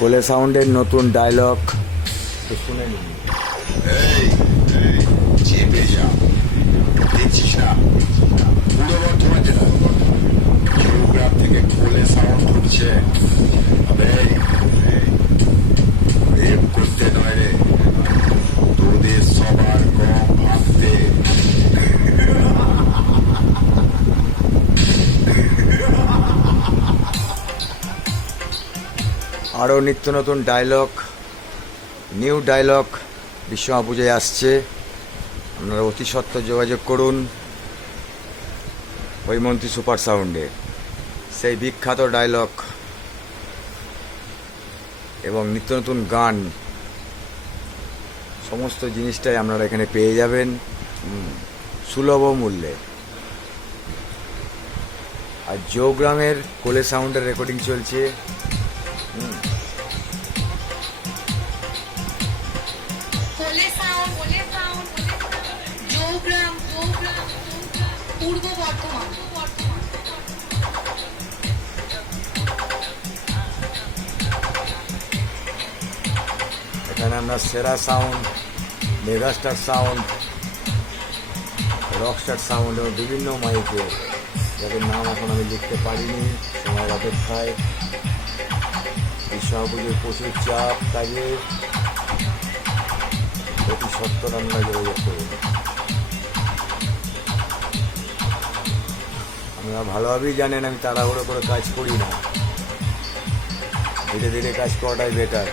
কোলে সাউন্ডের নতুন ডায়লগ শুনে নিন। চেপে যা, দেখছিস না পূর্ব বর্ধমান জেলা চৌগ্রাম থেকে কোলে সাউন্ড ঢুকছে। প্রেম করতে নয় রে, তোদের সবার কম ভাবতে। আরও নিত্য নতুন ডায়লগ, নিউ ডায়লগ বিশ্বকর্মা পুজোয় আসছে। আপনারা অতি সত্বর যোগাযোগ করুন হৈমন্তী সুপার সাউন্ডে। সেই বিখ্যাত ডায়লগ এবং নিত্য নতুন গান সমস্ত জিনিসটাই আপনারা এখানে পেয়ে যাবেন সুলভ মূল্যে। আর জৌগ্রামের কোলে সাউন্ডের রেকর্ডিং চলছে। পূর্ব বর্ধমান। এখানে আমরা সেরা sound, megastar sound, Rockstar sound এবং বিভিন্ন মাইকে, যাদের নাম এখন আমি লিখতে পারিনি সময়ের অপেক্ষায়। বিশ্বকর্মা পুজোর প্রচুর চাপ কাজে, অতি সত্তর আমরা যোগাযোগ করব। আপনারা ভালোভাবেই জানেন আমি তাড়াহুড়ো করে কাজ করি না, ধীরে ধীরে কাজ করাটাই বেটার।